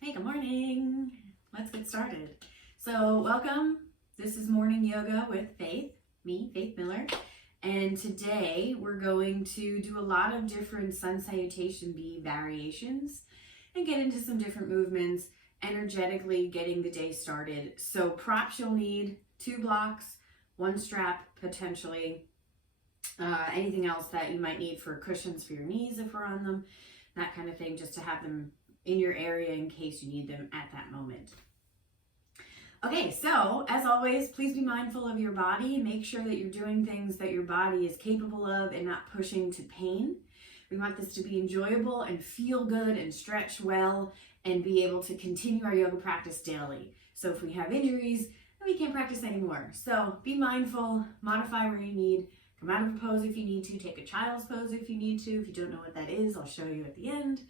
Hey, good morning. Let's get started. So welcome. This is Morning Yoga with Faith, me, Faith Miller. And today we're going to do a lot of different sun salutation bee variations and get into some different movements, energetically getting the day started. So props you'll need: 2 blocks, 1 strap potentially, anything else that you might need for cushions for your knees if we're on them, that kind of thing, just to have them in your area in case you need them at that moment. Okay, so as always, please be mindful of your body. Make sure that you're doing things that your body is capable of and not pushing to pain. We want this to be enjoyable and feel good and stretch well and be able to continue our yoga practice daily. So if we have injuries, then we can't practice anymore. So be mindful, modify where you need, come out of a pose if you need to, take a child's pose if you need to. If you don't know what that is, I'll show you at the end.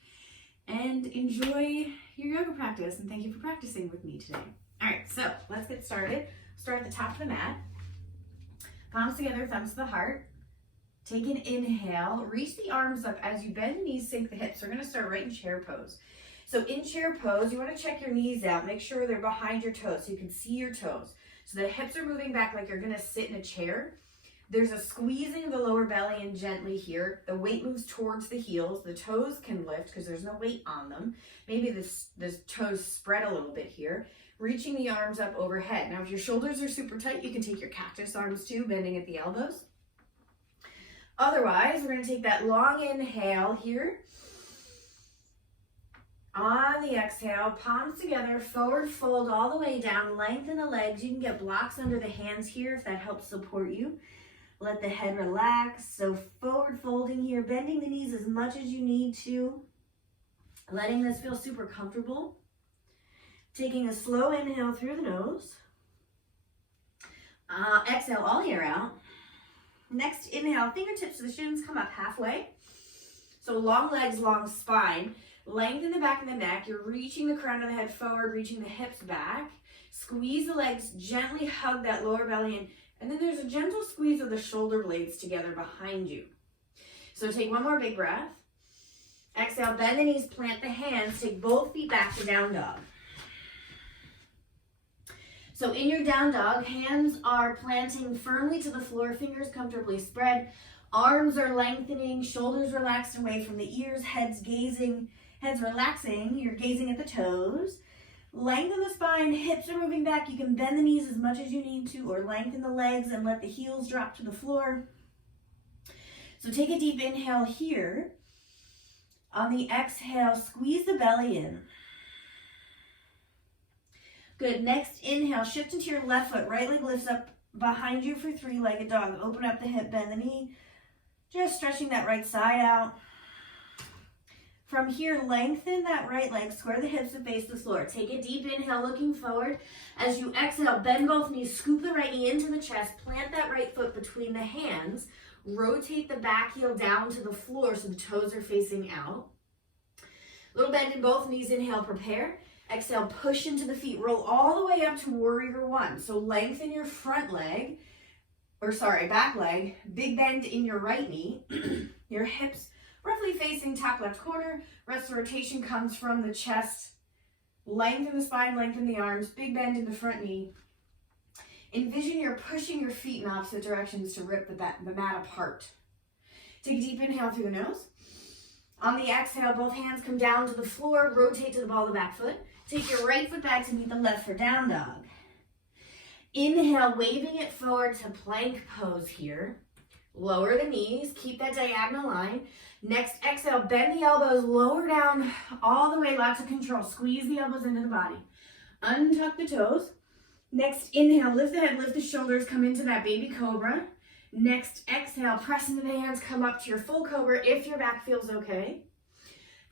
And enjoy your yoga practice, and thank you for practicing with me today. All right, so let's get started. Start at the top of the mat. Palms together, thumbs to the heart. Take an inhale, reach the arms up as you bend the knees, sink the hips. We're gonna start right in chair pose. So in chair pose, you wanna check your knees out. Make sure they're behind your toes so you can see your toes. So the hips are moving back like you're gonna sit in a chair. There's a squeezing of the lower belly in gently here. The weight moves towards the heels. The toes can lift because there's no weight on them. Maybe the toes spread a little bit here. Reaching the arms up overhead. Now if your shoulders are super tight, you can take your cactus arms too, bending at the elbows. Otherwise, we're going to take that long inhale here. On the exhale, palms together, forward fold all the way down, lengthen the legs. You can get blocks under the hands here if that helps support you. Let the head relax. So forward folding here, bending the knees as much as you need to. Letting this feel super comfortable. Taking a slow inhale through the nose. Exhale all the air out. Next inhale, fingertips to the shins, come up halfway. So long legs, long spine. Lengthen the back of the neck. You're reaching the crown of the head forward, reaching the hips back. Squeeze the legs, gently hug that lower belly in. And then there's a gentle squeeze of the shoulder blades together behind you. So take one more big breath. Exhale, bend the knees, plant the hands, take both feet back to down dog. So in your down dog, hands are planting firmly to the floor, fingers comfortably spread, arms are lengthening, shoulders relaxed away from the ears, heads relaxing, you're gazing at the toes. Lengthen the spine, hips are moving back. You can bend the knees as much as you need to, or lengthen the legs and let the heels drop to the floor. So take a deep inhale here. On the exhale, squeeze the belly in. Good. Next inhale, shift into your left foot. Right leg lifts up behind you for 3-legged dog. Open up the hip, bend the knee. Just stretching that right side out. From here, lengthen that right leg, square the hips to face the floor. Take a deep inhale, looking forward. As you exhale, bend both knees, scoop the right knee into the chest, plant that right foot between the hands, rotate the back heel down to the floor so the toes are facing out. Little bend in both knees, inhale, prepare. Exhale, push into the feet, roll all the way up to warrior one. So lengthen your back leg, big bend in your right knee, your hips roughly facing top left corner. Rest of the rotation comes from the chest. Lengthen the spine, lengthen the arms, big bend in the front knee. Envision you're pushing your feet in opposite directions to rip the mat apart. Take a deep inhale through the nose. On the exhale, both hands come down to the floor, rotate to the ball of the back foot. Take your right foot back to meet the left for down dog. Inhale, waving it forward to plank pose here. Lower the knees, keep that diagonal line. Next exhale, bend the elbows, lower down all the way, lots of control. Squeeze the elbows into the body. Untuck the toes. Next inhale, lift the head, lift the shoulders, come into that baby cobra. Next exhale, press into the hands, come up to your full cobra if your back feels okay.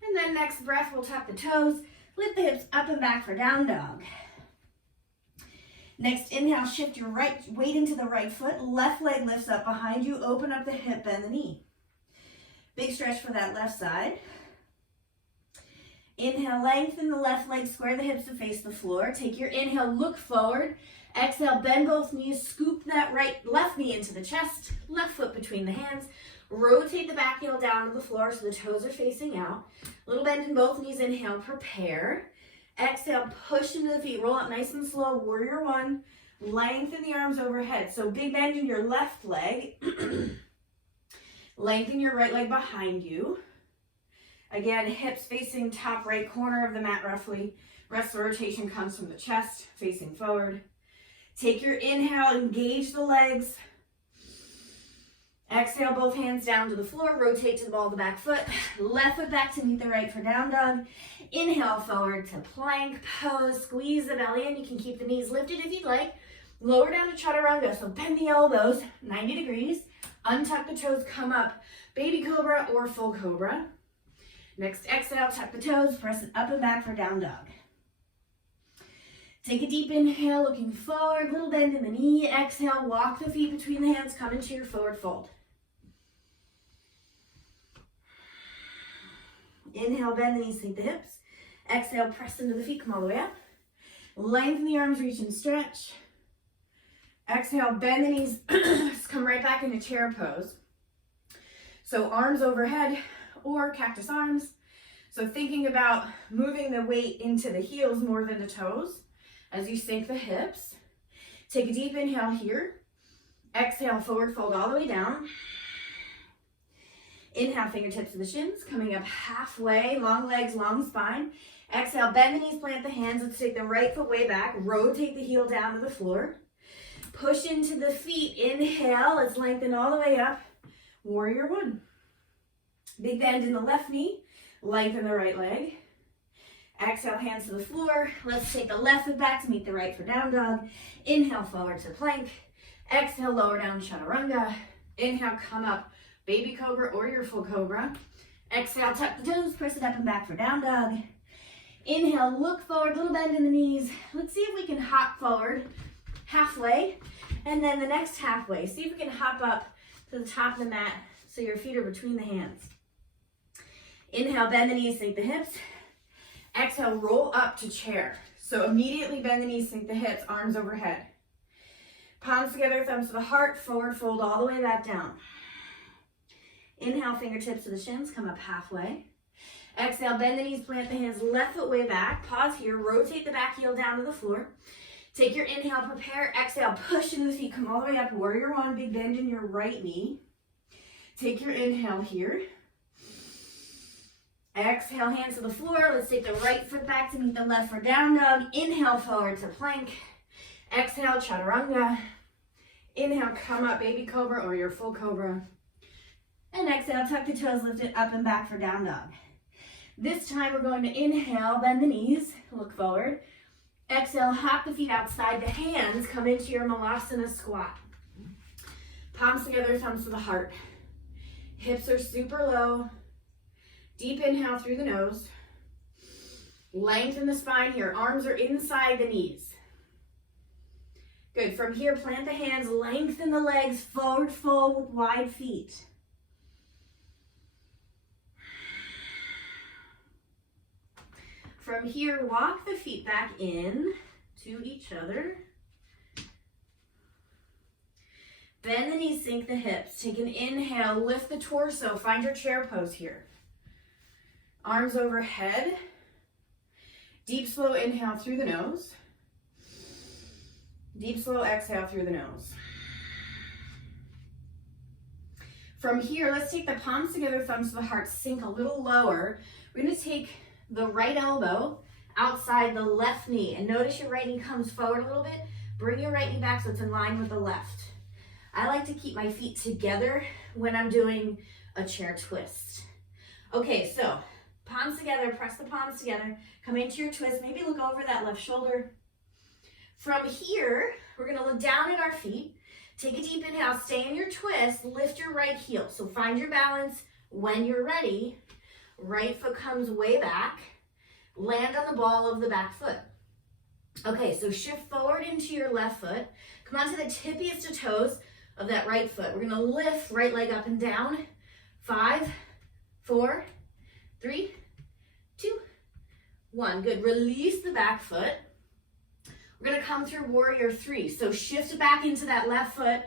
And then next breath, we'll tuck the toes, lift the hips up and back for down dog. Next inhale, shift your right weight into the right foot, left leg lifts up behind you, open up the hip, bend the knee. Big stretch for that left side. Inhale, lengthen the left leg, square the hips to face the floor. Take your inhale, look forward. Exhale, bend both knees, scoop that left knee into the chest, left foot between the hands. Rotate the back heel down to the floor so the toes are facing out. Little bend in both knees, inhale, prepare. Exhale, push into the feet. Roll up nice and slow. Warrior one. Lengthen the arms overhead. So big bend in your left leg. Lengthen your right leg behind you. Again, hips facing top right corner of the mat roughly. Rest of the rotation comes from the chest, facing forward. Take your inhale, engage the legs. Exhale, both hands down to the floor. Rotate to the ball of the back foot. Left foot back to meet the right for down dog. Inhale forward to plank pose. Squeeze the belly in. You can keep the knees lifted if you'd like. Lower down to Chaturanga. So bend the elbows 90 degrees. Untuck the toes, come up. Baby cobra or full cobra. Next exhale, tuck the toes, press it up and back for down dog. Take a deep inhale, looking forward, little bend in the knee. Exhale, walk the feet between the hands, come into your forward fold. Inhale, bend the knees, sink the hips. Exhale, press into the feet, come all the way up. Lengthen the arms, reach and stretch. Exhale, bend the knees, come right back into chair pose. So arms overhead or cactus arms. So thinking about moving the weight into the heels more than the toes as you sink the hips. Take a deep inhale here. Exhale, forward fold all the way down. Inhale, fingertips to the shins, coming up halfway, long legs, long spine. Exhale, bend the knees, plant the hands. Let's take the right foot way back. Rotate the heel down to the floor. Push into the feet. Inhale. Let's lengthen all the way up. Warrior one. Big bend in the left knee. Lengthen the right leg. Exhale, hands to the floor. Let's take the left foot back to meet the right for down dog. Inhale, forward to plank. Exhale, lower down, Chaturanga. Inhale, come up. Baby cobra or your full cobra. Exhale, tuck the toes, press it up and back for down dog. Inhale, look forward, little bend in the knees. Let's see if we can hop forward halfway, and then the next halfway. See if we can hop up to the top of the mat so your feet are between the hands. Inhale, bend the knees, sink the hips. Exhale, roll up to chair. So immediately bend the knees, sink the hips, arms overhead. Palms together, thumbs to the heart, forward fold all the way back down. Inhale, fingertips to the shins, come up halfway. Exhale, bend the knees, plant the hands, left foot way back. Pause here, rotate the back heel down to the floor. Take your inhale, prepare. Exhale, push into the feet, come all the way up. Warrior one, big bend in your right knee. Take your inhale here. Exhale, hands to the floor. Let's take the right foot back to meet the left for down dog. Inhale, forward to plank. Exhale, Chaturanga. Inhale, come up, baby cobra or your full cobra. And exhale, tuck the toes, lift it up and back for down dog. This time we're going to inhale, bend the knees, look forward. Exhale, hop the feet outside the hands, come into your Malasana squat. Palms together, thumbs to the heart. Hips are super low. Deep inhale through the nose. Lengthen the spine here. Arms are inside the knees. Good. From here, plant the hands, lengthen the legs, forward fold with wide feet. From here, walk the feet back in to each other. Bend the knees, sink the hips. Take an inhale, lift the torso. Find your chair pose here. Arms overhead. Deep, slow inhale through the nose. Deep, slow exhale through the nose. From here, let's take the palms together, thumbs to the heart, sink a little lower. We're going to take the right elbow outside the left knee. And notice your right knee comes forward a little bit. Bring your right knee back so it's in line with the left. I like to keep my feet together when I'm doing a chair twist. Okay, so palms together, press the palms together. Come into your twist. Maybe look over that left shoulder. From here, we're going to look down at our feet. Take a deep inhale. Stay in your twist. Lift your right heel. So find your balance when you're ready. Right foot comes way back. Land on the ball of the back foot. Okay, so shift forward into your left foot. Come onto the tippiest of toes of that right foot. We're going to lift right leg up and down. 5, 4, 3, 2, 1. Good. Release the back foot. We're going to come through warrior 3. So shift back into that left foot.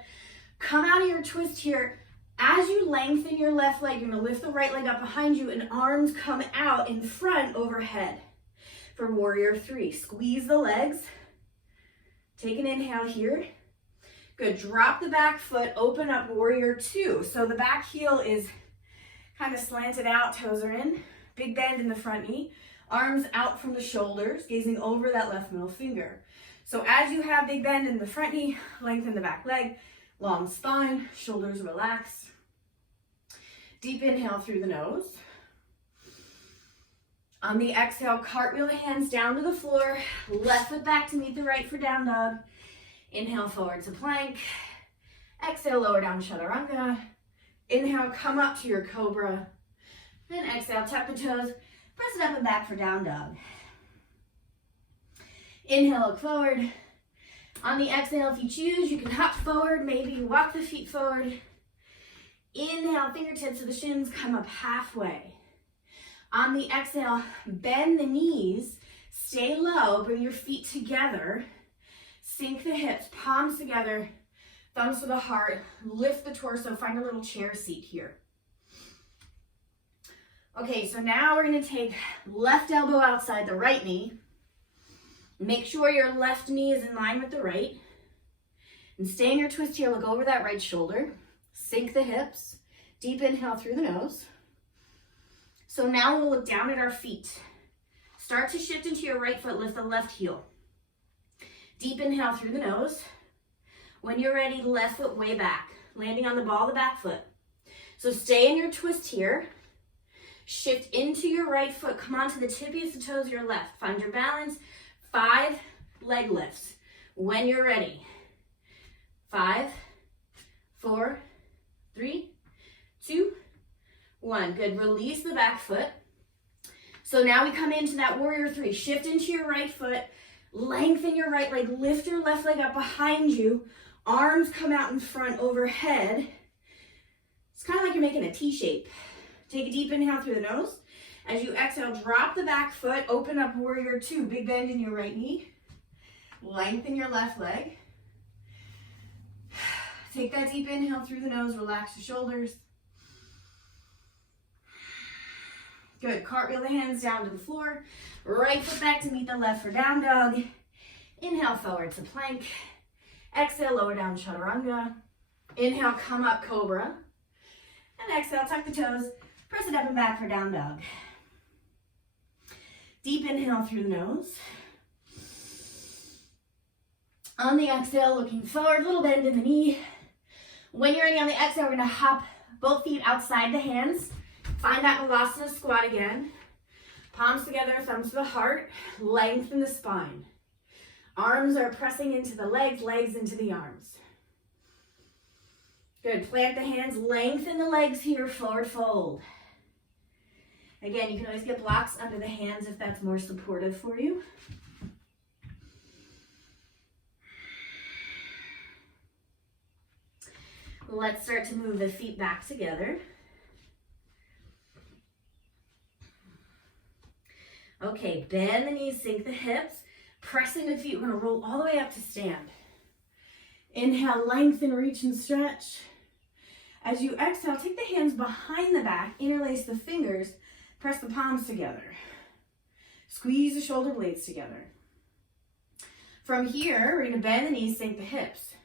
Come out of your twist here. As you lengthen your left leg, you're going to lift the right leg up behind you and arms come out in front overhead. for warrior 3. Squeeze the legs. Take an inhale here. Good, drop the back foot, open up warrior 2. So the back heel is kind of slanted out, toes are in. Big bend in the front knee. Arms out from the shoulders, gazing over that left middle finger. So as you have big bend in the front knee, lengthen the back leg, long spine, shoulders relax. Deep inhale through the nose. On the exhale, cartwheel the hands down to the floor, left foot back to meet the right for down dog. Inhale forward to plank. Exhale, lower down chaturanga. Inhale, come up to your cobra. Then exhale, tuck the toes, press it up and back for down dog. Inhale, look forward. On the exhale, if you choose, you can hop forward, maybe walk the feet forward. Inhale, fingertips to the shins, come up halfway. On the exhale, bend the knees, stay low, bring your feet together, sink the hips, palms together, thumbs to the heart, lift the torso, find a little chair seat here. Okay, so now we're gonna take left elbow outside the right knee. Make sure your left knee is in line with the right. And stay in your twist here, look over that right shoulder. Sink the hips, deep inhale through the nose. So now we'll look down at our feet. Start to shift into your right foot, lift the left heel. Deep inhale through the nose. When you're ready, left foot way back, landing on the ball of the back foot. So stay in your twist here. Shift into your right foot, come onto the tippiest of toes of your left. Find your balance, 5 leg lifts. When you're ready, 5, 4, 3, 2, 1. Good, release the back foot. So now we come into that warrior 3. Shift into your right foot, lengthen your right leg, lift your left leg up behind you, arms come out in front overhead. It's kind of like you're making a T shape. Take a deep inhale through the nose. As you exhale, drop the back foot, open up warrior 2, big bend in your right knee. Lengthen your left leg. Take that deep inhale through the nose, relax the shoulders. Good, cartwheel the hands down to the floor. Right foot back to meet the left for down dog. Inhale forward to plank. Exhale, lower down chaturanga. Inhale, come up cobra. And exhale, tuck the toes. Press it up and back for down dog. Deep inhale through the nose. On the exhale, looking forward, little bend in the knee. When you're ready on the exhale, we're gonna hop both feet outside the hands. Find that Malasana squat again. Palms together, thumbs to the heart. Lengthen the spine. Arms are pressing into the legs, legs into the arms. Good, plant the hands, lengthen the legs here, forward fold. Again, you can always get blocks under the hands if that's more supportive for you. Let's start to move the feet back together. Okay, bend the knees, sink the hips, pressing the feet. We're gonna roll all the way up to stand. Inhale, lengthen, reach and stretch. As you exhale, take the hands behind the back, interlace the fingers, press the palms together. Squeeze the shoulder blades together. From here, we're gonna bend the knees, sink the hips.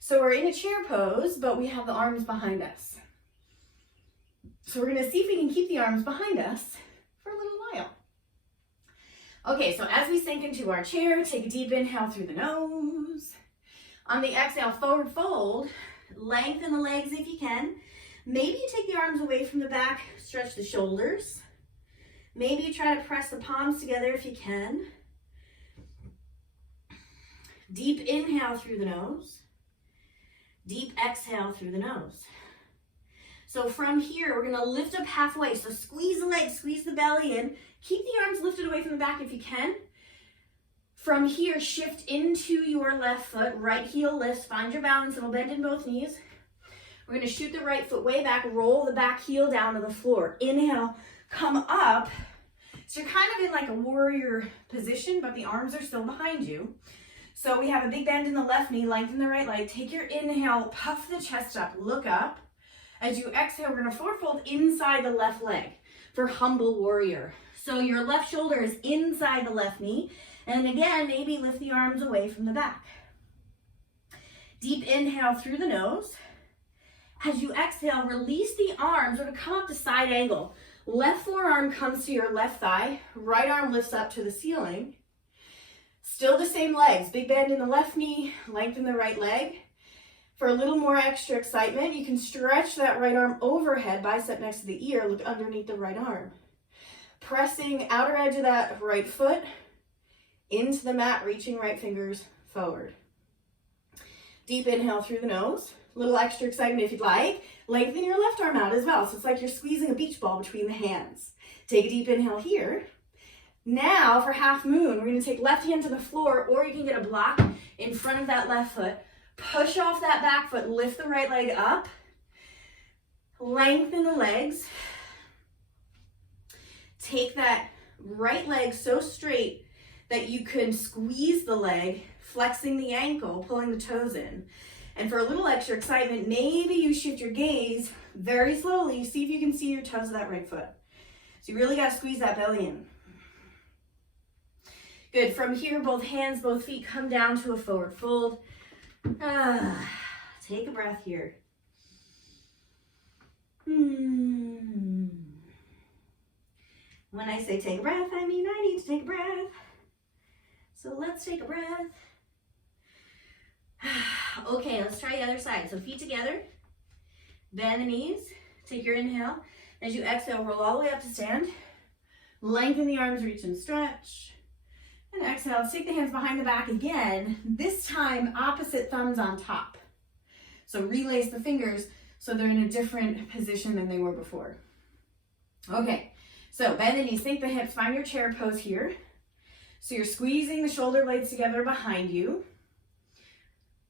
So we're in a chair pose, but we have the arms behind us. So we're gonna see if we can keep the arms behind us for a little while. Okay, so as we sink into our chair, take a deep inhale through the nose. On the exhale, forward fold, lengthen the legs if you can. Maybe you take the arms away from the back, stretch the shoulders. Maybe you try to press the palms together if you can. Deep inhale through the nose. Deep exhale through the nose. So from here, we're gonna lift up halfway. So squeeze the legs, squeeze the belly in. Keep the arms lifted away from the back if you can. From here, shift into your left foot, right heel lifts, find your balance, it'll bend in both knees. We're gonna shoot the right foot way back, roll the back heel down to the floor. Inhale, come up. So you're kind of in like a warrior position, but the arms are still behind you. So we have a big bend in the left knee, lengthen the right leg. Take your inhale, puff the chest up, look up. As you exhale, we're gonna forward fold inside the left leg. for humble warrior. So your left shoulder is inside the left knee. And again, maybe lift the arms away from the back. Deep inhale through the nose. As you exhale, release the arms or to come up to side angle. Left forearm comes to your left thigh. Right arm lifts up to the ceiling. Still the same legs. Big bend in the left knee, lengthen the right leg. For a little more extra excitement, you can stretch that right arm overhead, bicep next to the ear, look underneath the right arm. Pressing outer edge of that right foot into the mat, reaching right fingers forward. Deep inhale through the nose. A little extra excitement if you'd like. Lengthen your left arm out as well. So it's like you're squeezing a beach ball between the hands. Take a deep inhale here. Now for half moon, we're going to take left hand to the floor, or you can get a block in front of that left foot. Push off that back foot, lift the right leg up. Lengthen the legs. Take that right leg so straight that you can squeeze the leg, flexing the ankle, pulling the toes in. And for a little extra excitement, maybe you shift your gaze very slowly. See if you can see your toes of that right foot. So you really got to squeeze that belly in. Good. From here, both hands, both feet come down to a forward fold. Take a breath here. When I say take a breath, I mean I need to take a breath. So let's take a breath. Okay, let's try the other side. So feet together, bend the knees, take your inhale. As you exhale, roll all the way up to stand. Lengthen the arms, reach and stretch. And exhale, take the hands behind the back again. This time, opposite thumbs on top. So relace the fingers so they're in a different position than they were before. Okay, so bend the knees, sink the hips, find your chair pose here. So you're squeezing the shoulder blades together behind you.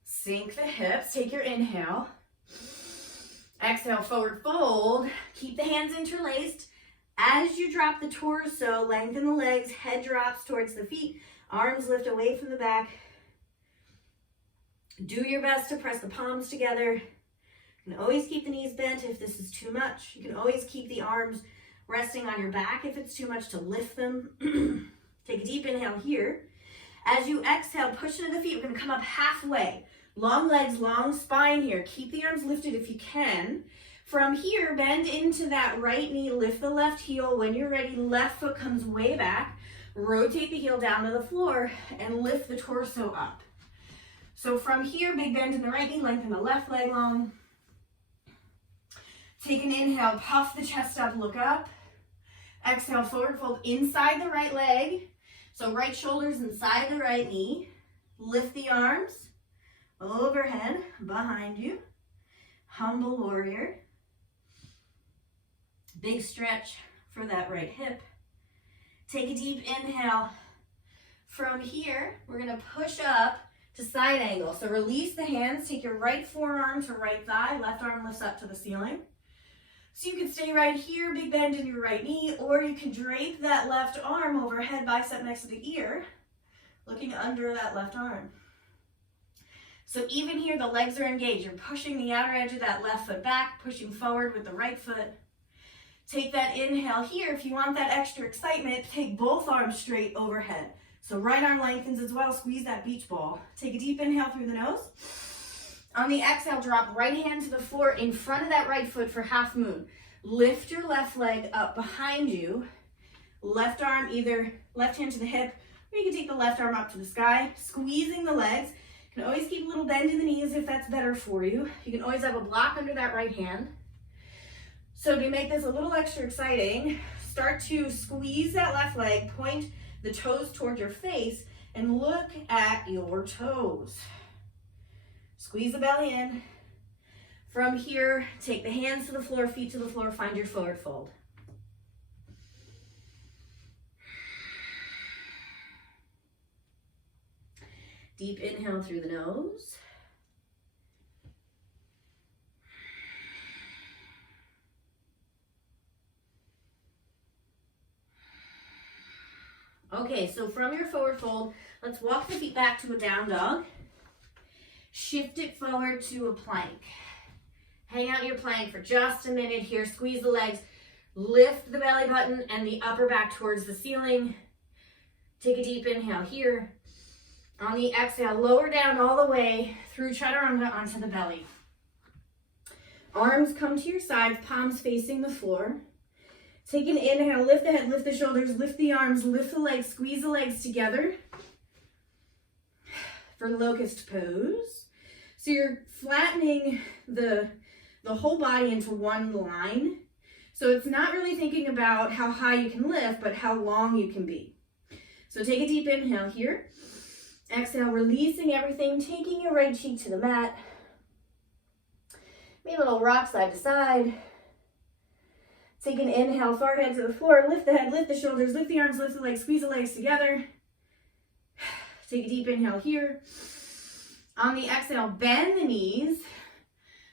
Sink the hips, take your inhale. Exhale, forward fold. Keep the hands interlaced. As you drop the torso, lengthen the legs, head drops towards the feet, arms lift away from the back. Do your best to press the palms together. You can always keep the knees bent if this is too much. You can always keep the arms resting on your back if it's too much to lift them. Take a deep inhale here. As you exhale, push into the feet. We're going to come up halfway. Long legs, long spine here. Keep the arms lifted if you can. From here, bend into that right knee, lift the left heel. When you're ready, left foot comes way back. Rotate the heel down to the floor and lift the torso up. So from here, big bend in the right knee, lengthen the left leg long. Take an inhale, puff the chest up, look up. Exhale, forward fold inside the right leg. So right shoulder's inside the right knee. Lift the arms overhead, behind you. Humble warrior. Big stretch for that right hip. Take a deep inhale. From here, we're going to push up to side angle. So release the hands. Take your right forearm to right thigh. Left arm lifts up to the ceiling. So you can stay right here, big bend in your right knee, or you can drape that left arm overhead, bicep next to the ear, looking under that left arm. So even here, the legs are engaged. You're pushing the outer edge of that left foot back, pushing forward with the right foot. Take that inhale here. If you want that extra excitement, take both arms straight overhead. So right arm lengthens as well. Squeeze that beach ball. Take a deep inhale through the nose. On the exhale, drop right hand to the floor in front of that right foot for half moon. Lift your left leg up behind you. Left arm, either left hand to the hip, or you can take the left arm up to the sky, squeezing the legs. You can always keep a little bend in the knees if that's better for you. You can always have a block under that right hand. So to make this a little extra exciting, start to squeeze that left leg, point the toes toward your face, and look at your toes. Squeeze the belly in. From here, take the hands to the floor, feet to the floor, find your forward fold. Deep inhale through the nose. Okay, so from your forward fold, let's walk the feet back to a down dog. Shift it forward to a plank. Hang out your plank for just a minute here. Squeeze the legs. Lift the belly button and the upper back towards the ceiling. Take a deep inhale here. On the exhale, lower down all the way through Chaturanga onto the belly. Arms come to your sides, palms facing the floor. Take an inhale, lift the head, lift the shoulders, lift the arms, lift the legs, squeeze the legs together for locust pose. So you're flattening the whole body into one line. So it's not really thinking about how high you can lift, but how long you can be. So take a deep inhale here. Exhale, releasing everything, taking your right cheek to the mat. Maybe a little rock side to side. Take an inhale, forehead to the floor, lift the head, lift the shoulders, lift the arms, lift the legs, squeeze the legs together. Take a deep inhale here. On the exhale, bend the knees.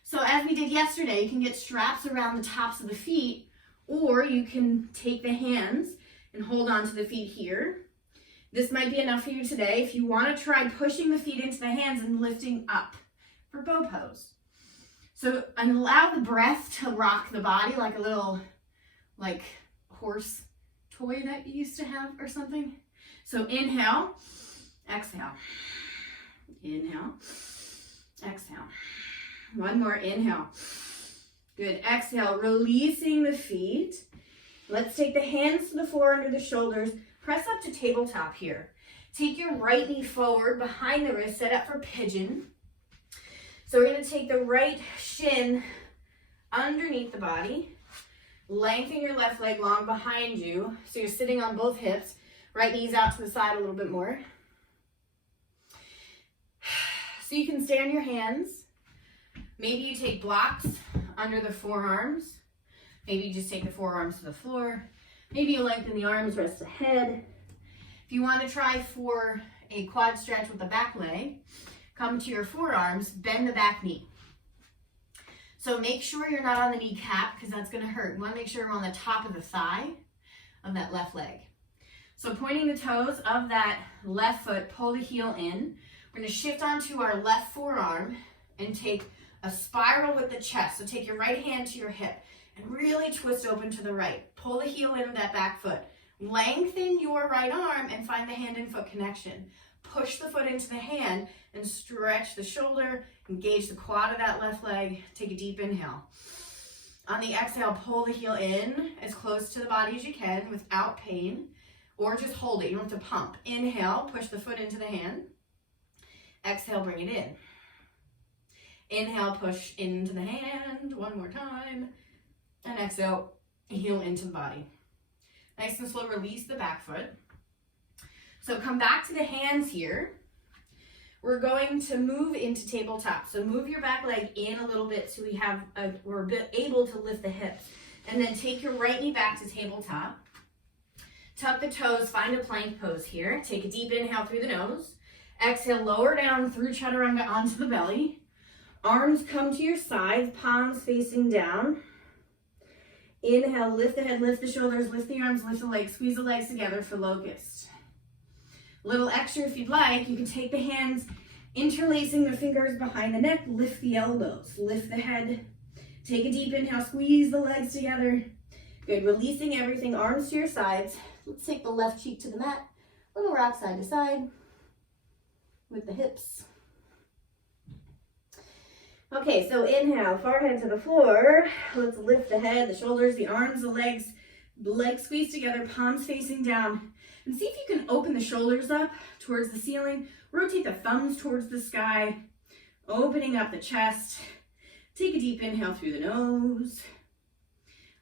So as we did yesterday, you can get straps around the tops of the feet, or you can take the hands and hold on to the feet here. This might be enough for you today. If you want to try pushing the feet into the hands and lifting up for bow pose. So allow the breath to rock the body like a little horse toy that you used to have or something. So inhale, exhale, inhale, exhale. One more, inhale. Good, exhale, releasing the feet. Let's take the hands to the floor under the shoulders. Press up to tabletop here. Take your right knee forward behind the wrist, set up for pigeon. So we're going to take the right shin underneath the body. Lengthen your left leg long behind you. So you're sitting on both hips. Right knee's out to the side a little bit more. So you can stand your hands. Maybe you take blocks under the forearms. Maybe you just take the forearms to the floor. Maybe you lengthen the arms, rest the head. If you want to try for a quad stretch with the back leg, come to your forearms, bend the back knee. So make sure you're not on the kneecap because that's going to hurt. You want to make sure you're on the top of the thigh of that left leg. So pointing the toes of that left foot, pull the heel in. We're going to shift onto our left forearm and take a spiral with the chest. So take your right hand to your hip and really twist open to the right. Pull the heel in of that back foot. Lengthen your right arm and find the hand and foot connection. Push the foot into the hand and stretch the shoulder. Engage the quad of that left leg. Take a deep inhale. On the exhale, pull the heel in as close to the body as you can without pain, or just hold it. You don't have to pump. Inhale, push the foot into the hand. Exhale, bring it in. Inhale, push into the hand. One more time. And exhale, heel into the body. Nice and slow, release the back foot. So come back to the hands here. We're going to move into tabletop. So move your back leg in a little bit so we're able to lift the hips. And then take your right knee back to tabletop. Tuck the toes, find a plank pose here. Take a deep inhale through the nose. Exhale, lower down through Chaturanga onto the belly. Arms come to your sides, palms facing down. Inhale, lift the head, lift the shoulders, lift the arms, lift the legs, squeeze the legs together for locust. A little extra if you'd like, you can take the hands, interlacing the fingers behind the neck, lift the elbows, lift the head. Take a deep inhale, squeeze the legs together. Good, releasing everything, arms to your sides. Let's take the left cheek to the mat, little rock side to side with the hips. Okay, so inhale, forehead to the floor. Let's lift the head, the shoulders, the arms, the legs squeeze together, palms facing down. And see if you can open the shoulders up towards the ceiling. Rotate the thumbs towards the sky, opening up the chest. Take a deep inhale through the nose.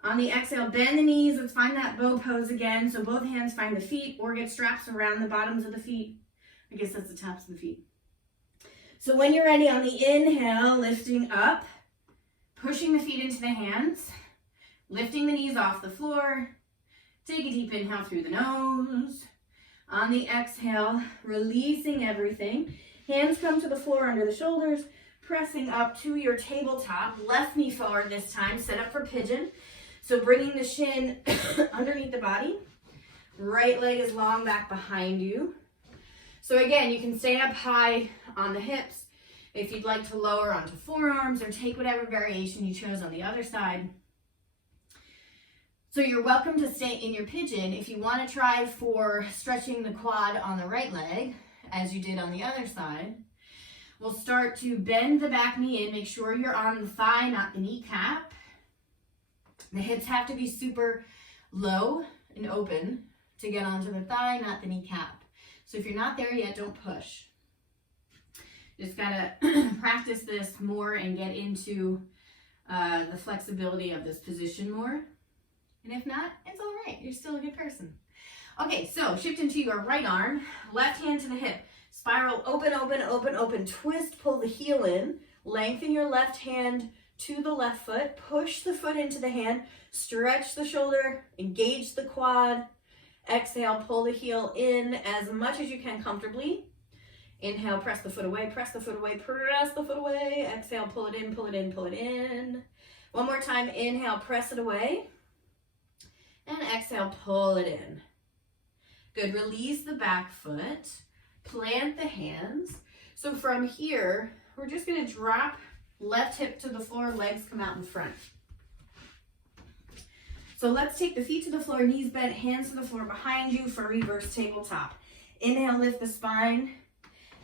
On the exhale, bend the knees. Let's find that bow pose again. So both hands find the feet or get straps around the bottoms of the feet. I guess that's the tops of the feet. So when you're ready, on the inhale, lifting up, pushing the feet into the hands, lifting the knees off the floor. Take a deep inhale through the nose. On the exhale, releasing everything. Hands come to the floor under the shoulders, pressing up to your tabletop. Left knee forward this time, set up for pigeon. So bringing the shin underneath the body. Right leg is long back behind you. So again, you can stay up high on the hips. If you'd like to lower onto forearms or take whatever variation you chose on the other side. So you're welcome to stay in your pigeon. If you want to try for stretching the quad on the right leg, as you did on the other side, we'll start to bend the back knee in. Make sure you're on the thigh, not the kneecap. The hips have to be super low and open to get onto the thigh, not the kneecap. So if you're not there yet, don't push. Just gotta practice this more and get into the flexibility of this position more. And if not, it's all right. You're still a good person. Okay, so shift into your right arm, left hand to the hip. Spiral, open, open, open, open. Twist, pull the heel in. Lengthen your left hand to the left foot. Push the foot into the hand. Stretch the shoulder. Engage the quad. Exhale, pull the heel in as much as you can comfortably. Inhale, press the foot away, press the foot away, press the foot away. Exhale, pull it in, pull it in, pull it in. One more time, inhale, press it away. And exhale, pull it in. Good, release the back foot. Plant the hands. So from here, we're just gonna drop left hip to the floor, legs come out in front. So let's take the feet to the floor, knees bent, hands to the floor behind you for reverse tabletop. Inhale, lift the spine.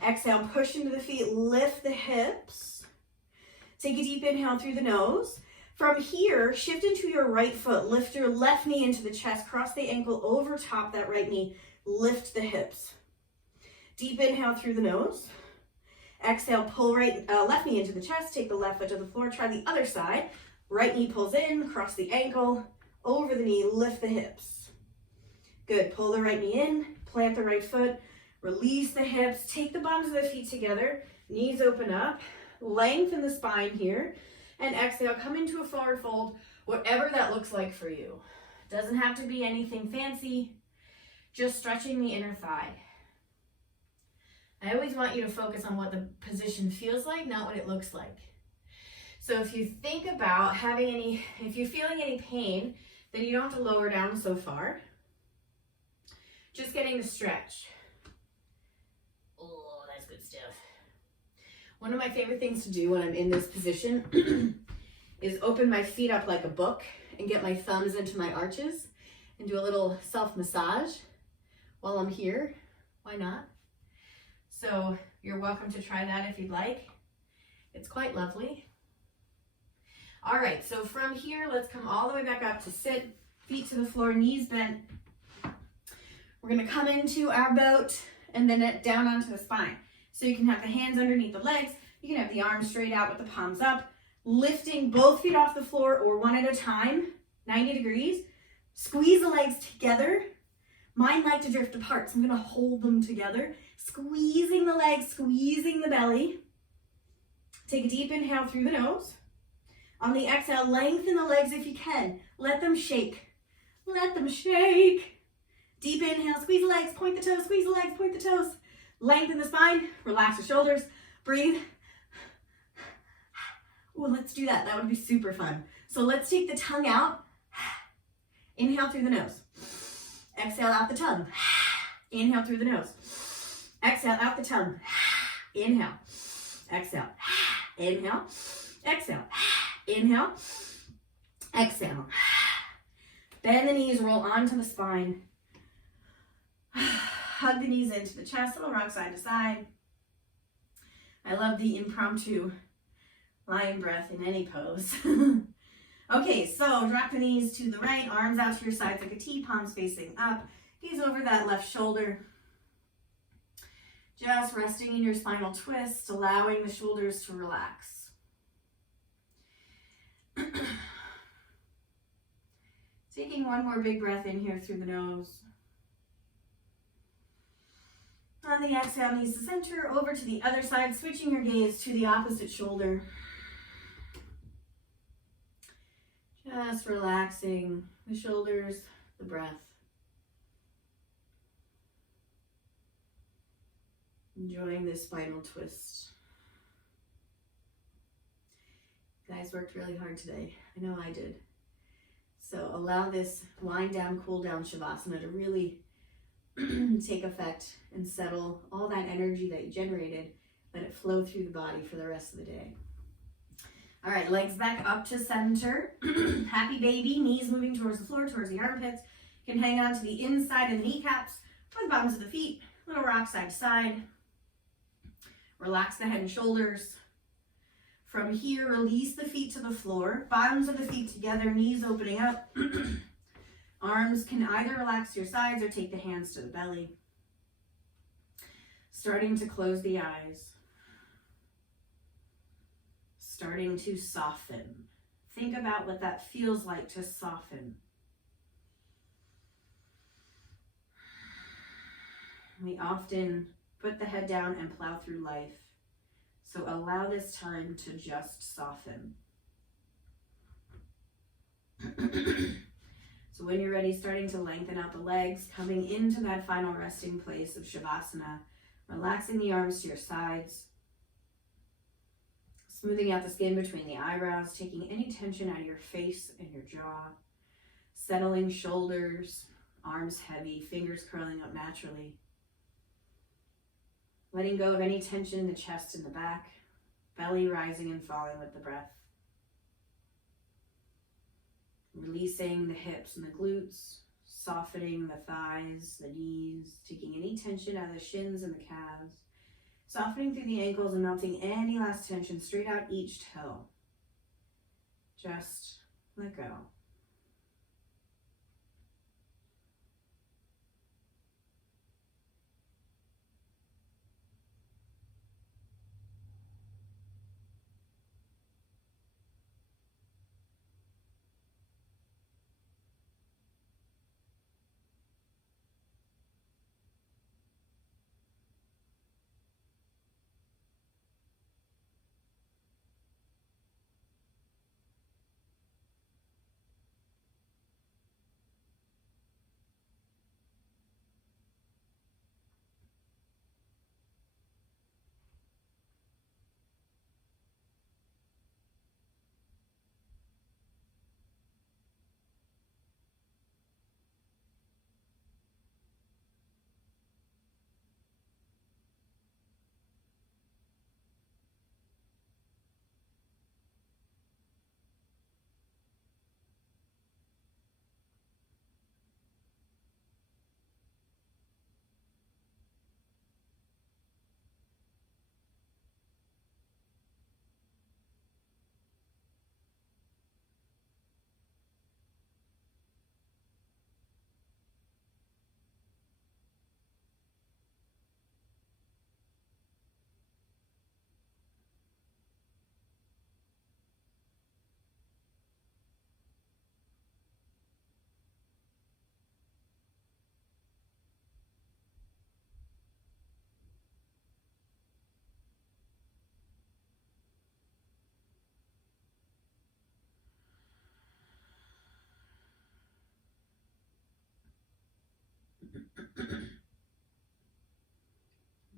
Exhale, push into the feet, lift the hips. Take a deep inhale through the nose. From here, shift into your right foot. Lift your left knee into the chest. Cross the ankle over top that right knee. Lift the hips. Deep inhale through the nose. Exhale, pull left knee into the chest. Take the left foot to the floor. Try the other side. Right knee pulls in. Cross the ankle. Over the knee. Lift the hips. Good. Pull the right knee in. Plant the right foot. Release the hips. Take the bottoms of the feet together. Knees open up. Lengthen the spine here. And exhale, come into a forward fold, whatever that looks like for you. Doesn't have to be anything fancy, just stretching the inner thigh. I always want you to focus on what the position feels like, not what it looks like. So if you think about if you're feeling any pain, then you don't have to lower down so far. Just getting the stretch. Oh, that's good stuff. One of my favorite things to do when I'm in this position is open my feet up like a book and get my thumbs into my arches and do a little self-massage while I'm here. Why not? So you're welcome to try that if you'd like. It's quite lovely. All right, so from here, let's come all the way back up to sit, feet to the floor, knees bent. We're gonna come into our boat and then down onto the spine. So you can have the hands underneath the legs. You can have the arms straight out with the palms up. Lifting both feet off the floor or one at a time, 90 degrees. Squeeze the legs together. Mine like to drift apart, so I'm gonna hold them together. Squeezing the legs, squeezing the belly. Take a deep inhale through the nose. On the exhale, lengthen the legs if you can. Let them shake. Let them shake. Deep inhale, squeeze the legs, point the toes, squeeze the legs, point the toes. Lengthen the spine, relax the shoulders, breathe. Ooh, let's do that. That would be super fun. So let's take the tongue out. Inhale through the nose. Exhale out the tongue. Inhale through the nose. Exhale out the tongue. Inhale. Exhale. Inhale. Exhale. Inhale. Exhale. Bend the knees, roll onto the spine. Hug the knees into the chest, little rock side to side. I love the impromptu lion breath in any pose. Okay, so drop the knees to the right, arms out to your sides like a T, palms facing up. Gaze over that left shoulder. Just resting in your spinal twist, allowing the shoulders to relax. Taking one more big breath in here through the nose. On the exhale, knees to center, over to the other side, switching your gaze to the opposite shoulder. Just relaxing the shoulders, the breath. Enjoying this spinal twist. Guys worked really hard today. I know I did. So allow this wind down, cool down Shavasana to really take effect and settle all that energy that you generated, let it flow through the body for the rest of the day. All right, legs back up to center. Happy baby, knees moving towards the floor, towards the armpits. You can hang on to the inside of the kneecaps or the bottoms of the feet. Little rock side to side. Relax the head and shoulders. From here, release the feet to the floor. Bottoms of the feet together, knees opening up. Arms can either relax to your sides or take the hands to the belly. Starting to close the eyes. Starting to soften. Think about what that feels like to soften. We often put the head down and plow through life. So allow this time to just soften. So when you're ready, starting to lengthen out the legs, coming into that final resting place of Shavasana, relaxing the arms to your sides, smoothing out the skin between the eyebrows, taking any tension out of your face and your jaw, settling shoulders, arms heavy, fingers curling up naturally. Letting go of any tension in the chest and the back, belly rising and falling with the breath. Releasing the hips and the glutes, softening the thighs, the knees, taking any tension out of the shins and the calves, softening through the ankles and melting any last tension straight out each toe. Just let go.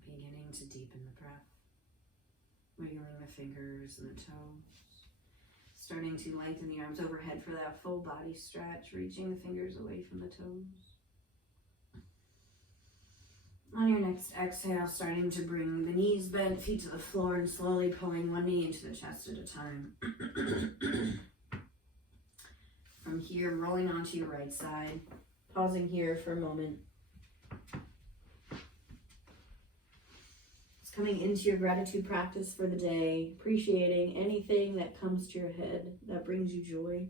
Beginning to deepen the breath, wiggling the fingers and the toes, starting to lengthen the arms overhead for that full body stretch, reaching the fingers away from the toes. On your next exhale, starting to bring the knees bent, feet to the floor, and slowly pulling one knee into the chest at a time. From here, rolling onto your right side, pausing here for a moment. Coming into your gratitude practice for the day, appreciating anything that comes to your head that brings you joy.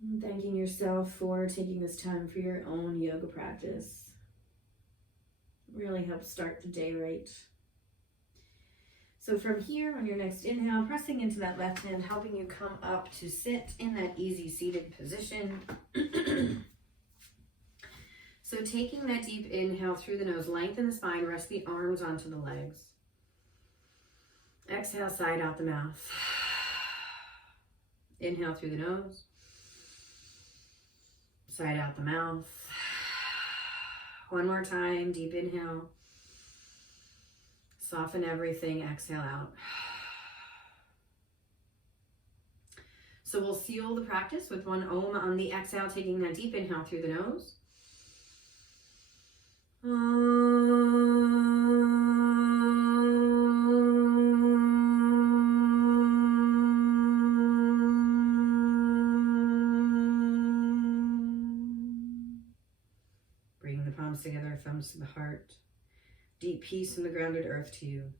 And thanking yourself for taking this time for your own yoga practice. Really helps start the day right. So from here, on your next inhale, pressing into that left hand, helping you come up to sit in that easy seated position. So taking that deep inhale through the nose, lengthen the spine, rest the arms onto the legs. Exhale, side out the mouth. Inhale through the nose. Side out the mouth. One more time, deep inhale. Soften everything, exhale out. So we'll seal the practice with one Om on the exhale, taking that deep inhale through the nose. palms together, thumbs to the heart. Deep peace from the grounded earth to you.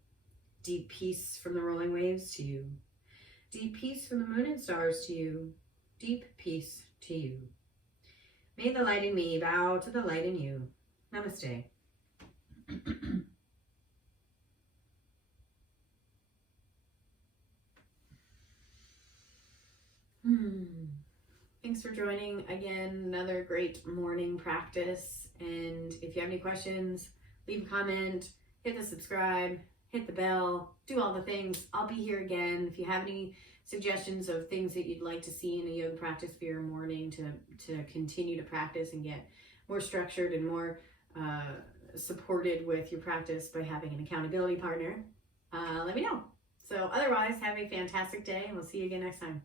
Deep peace from the rolling waves to you. Deep peace from the moon and stars to you. Deep peace to you. May the light in me bow to the light in you. Namaste. Thanks for joining again. Another great morning practice. And if you have any questions, leave a comment, hit the subscribe, hit the bell, do all the things. I'll be here again. If you have any suggestions of things that you'd like to see in a yoga practice for your morning to continue to practice and get more structured and more supported with your practice by having an accountability partner, let me know. So otherwise, have a fantastic day and we'll see you again next time.